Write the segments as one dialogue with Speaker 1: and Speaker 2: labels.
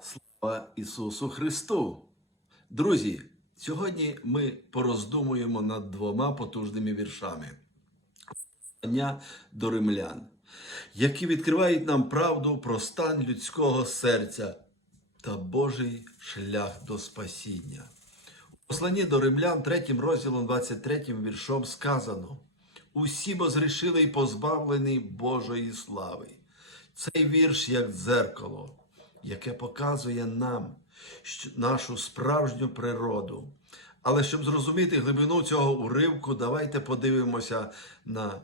Speaker 1: Слава Ісусу Христу! Друзі, сьогодні ми пороздумуємо над двома потужними віршами Послання до римлян, які відкривають нам правду про стан людського серця та Божий шлях до спасіння. У посланні до римлян, 3 розділом 23 віршом сказано: Усі бо згрішили і позбавлені Божої слави. Цей вірш як дзеркало, яке показує нам нашу справжню природу. Але щоб зрозуміти глибину цього уривку, давайте подивимося на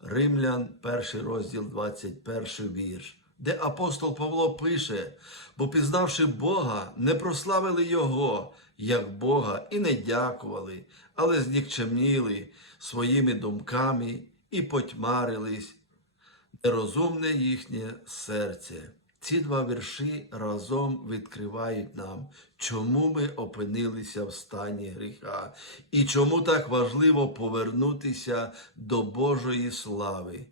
Speaker 1: Римлян, перший розділ, 21 вірш, де апостол Павло пише: бо пізнавши Бога, не прославили Його як Бога і не дякували, але знікчемніли своїми думками і потьмарились нерозумне їхнє серце. Ці два вірші разом відкривають нам, чому ми опинилися в стані гріха і чому так важливо повернутися до Божої слави.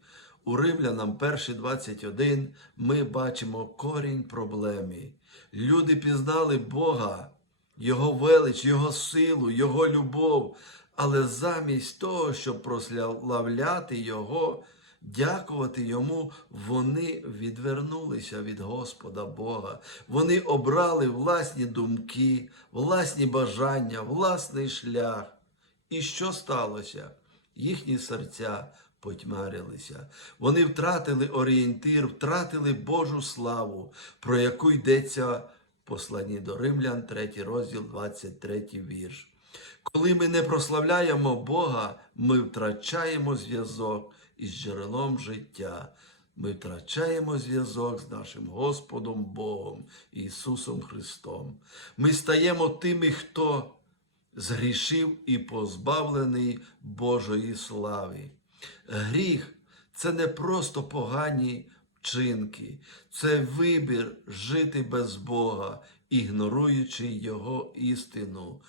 Speaker 1: У Римлянам 1.21 ми бачимо корінь проблеми. Люди пізнали Бога, Його велич, Його силу, Його любов, але замість того, щоб прославляти Його, дякувати йому, вони відвернулися від Господа Бога. Вони обрали власні думки, власні бажання, власний шлях. І що сталося? Їхні серця потьмарилися. Вони втратили орієнтир, втратили Божу славу, про яку йдеться в посланні до Римлян, 3 розділ, 23 вірш. Коли ми не прославляємо Бога, ми втрачаємо зв'язок із джерелом життя. Ми втрачаємо зв'язок з нашим Господом Богом Ісусом Христом. Ми стаємо тими, хто згрішив і позбавлений Божої слави. Гріх це не просто погані вчинки, це вибір жити без Бога, ігноруючи Його істину.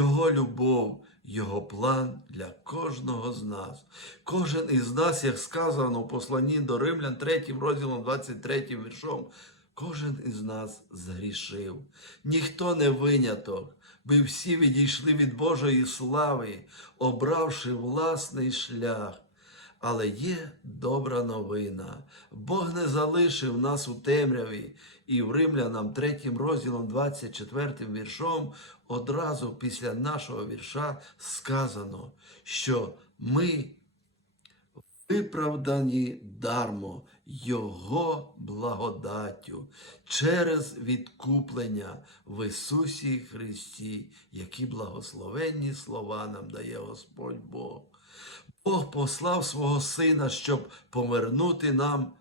Speaker 1: Його любов, Його план для кожного з нас. Кожен із нас, як сказано в посланні до Римлян 3 розділом 23 віршом, кожен із нас згрішив. Ніхто не виняток. Ми всі відійшли від Божої слави, обравши власний шлях. Але є добра новина. Бог не залишив нас у темряві, і в Римлянам 3 розділом 24 віршом одразу після нашого вірша сказано, що ми виправдані дармо Його благодаттю через відкуплення в Ісусі Христі, які благословенні слова нам дає Господь Бог. Бог послав свого Сина, щоб повернути нам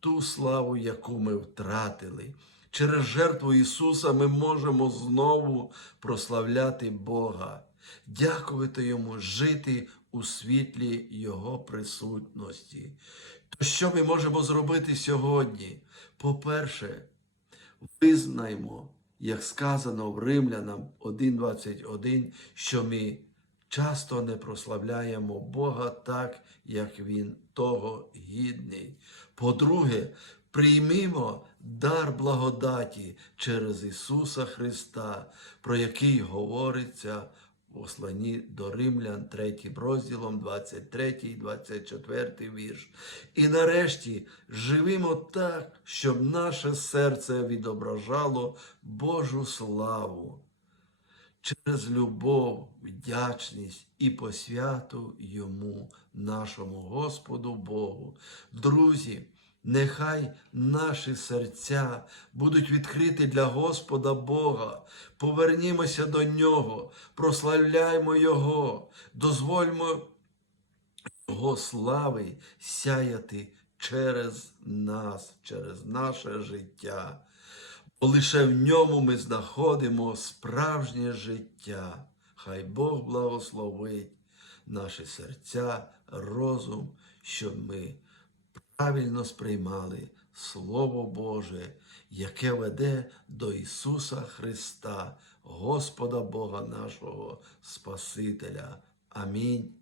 Speaker 1: ту славу, яку ми втратили. Через жертву Ісуса ми можемо знову прославляти Бога, дякувати Йому, жити у світлі Його присутності. То що ми можемо зробити сьогодні? По-перше, визнаймо, як сказано в Римлянам 1.21, що ми часто не прославляємо Бога так, як Він того гідний. По-друге, приймімо дар благодаті через Ісуса Христа, про який говориться посланні до Римлян 3 розділом 23 24 вірш. І нарешті живімо так, щоб наше серце відображало Божу славу через любов, вдячність і посвяту йому, нашому Господу Богу. Друзі, нехай наші серця будуть відкриті для Господа Бога. Повернімося до Нього, прославляймо Його, дозвольмо його слави сяяти через нас, через наше життя. Бо лише в ньому ми знаходимо справжнє життя. Хай Бог благословить наші серця, розум, щоб ми правильно сприймали Слово Боже, яке веде до Ісуса Христа, Господа Бога нашого Спасителя. Амінь